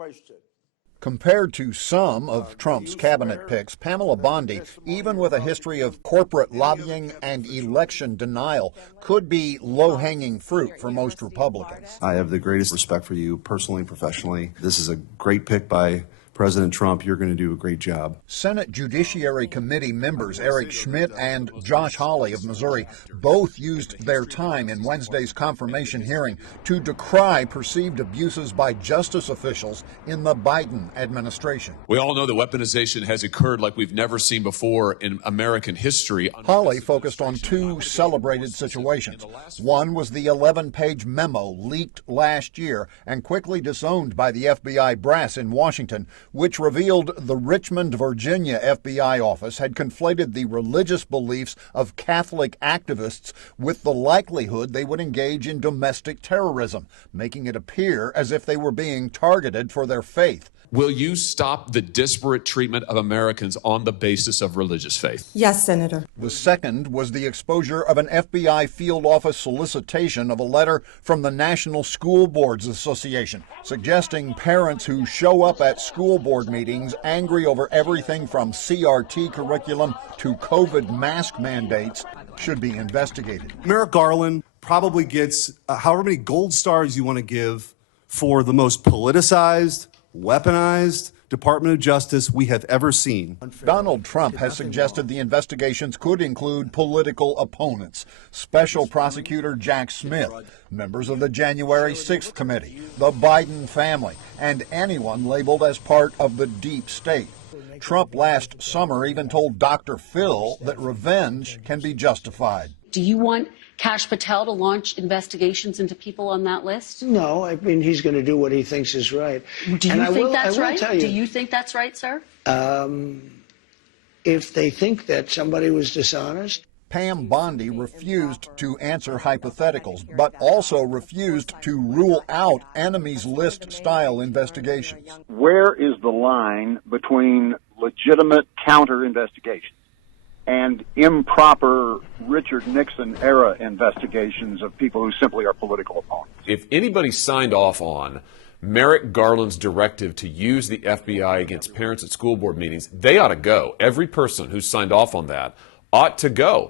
question. Compared to some of Trump's cabinet picks, Pamela Bondi, even with a history of corporate lobbying and election denial, could be low-hanging fruit for most Republicans. I have the greatest respect for you personally, professionally. This is a great pick by President Trump. You're going to do a great job. Senate Judiciary Committee members Eric Schmitt and Josh Hawley of Missouri both used their time in Wednesday's confirmation hearing to decry perceived abuses by justice officials in the Biden administration. We all know that weaponization has occurred like we've never seen before in American history. Hawley focused on two celebrated situations. One was the 11-page memo leaked last year and quickly disowned by the FBI brass in Washington, which revealed the Richmond, Virginia FBI office had conflated the religious beliefs of Catholic activists with the likelihood they would engage in domestic terrorism, making it appear as if they were being targeted for their faith. Will you stop the disparate treatment of Americans on the basis of religious faith? Yes, Senator. The second was the exposure of an FBI field office solicitation of a letter from the National School Boards Association, suggesting parents who show up at school board meetings angry over everything from CRT curriculum to COVID mask mandates should be investigated. Merrick Garland probably gets however many gold stars you want to give for the most politicized, weaponized Department of Justice we have ever seen. Donald Trump has suggested the investigations could include political opponents, Special Prosecutor Jack Schmitt, members of the January 6th committee, the Biden family, and anyone labeled as part of the deep state. Trump last summer even told Dr. Phil that revenge can be justified. Do you want Kash Patel to launch investigations into people on that list? No, I mean, he's going to do what he thinks is right. Do you think that's right? Do you think that's right, sir? If they think that somebody was dishonest. Pam Bondi refused to answer hypotheticals, but also refused to rule out enemies list-style investigations. Where is the line between legitimate counter-investigations and improper Richard Nixon-era investigations of people who simply are political opponents? If anybody signed off on Merrick Garland's directive to use the FBI against parents at school board meetings, they ought to go. Every person who signed off on that ought to go.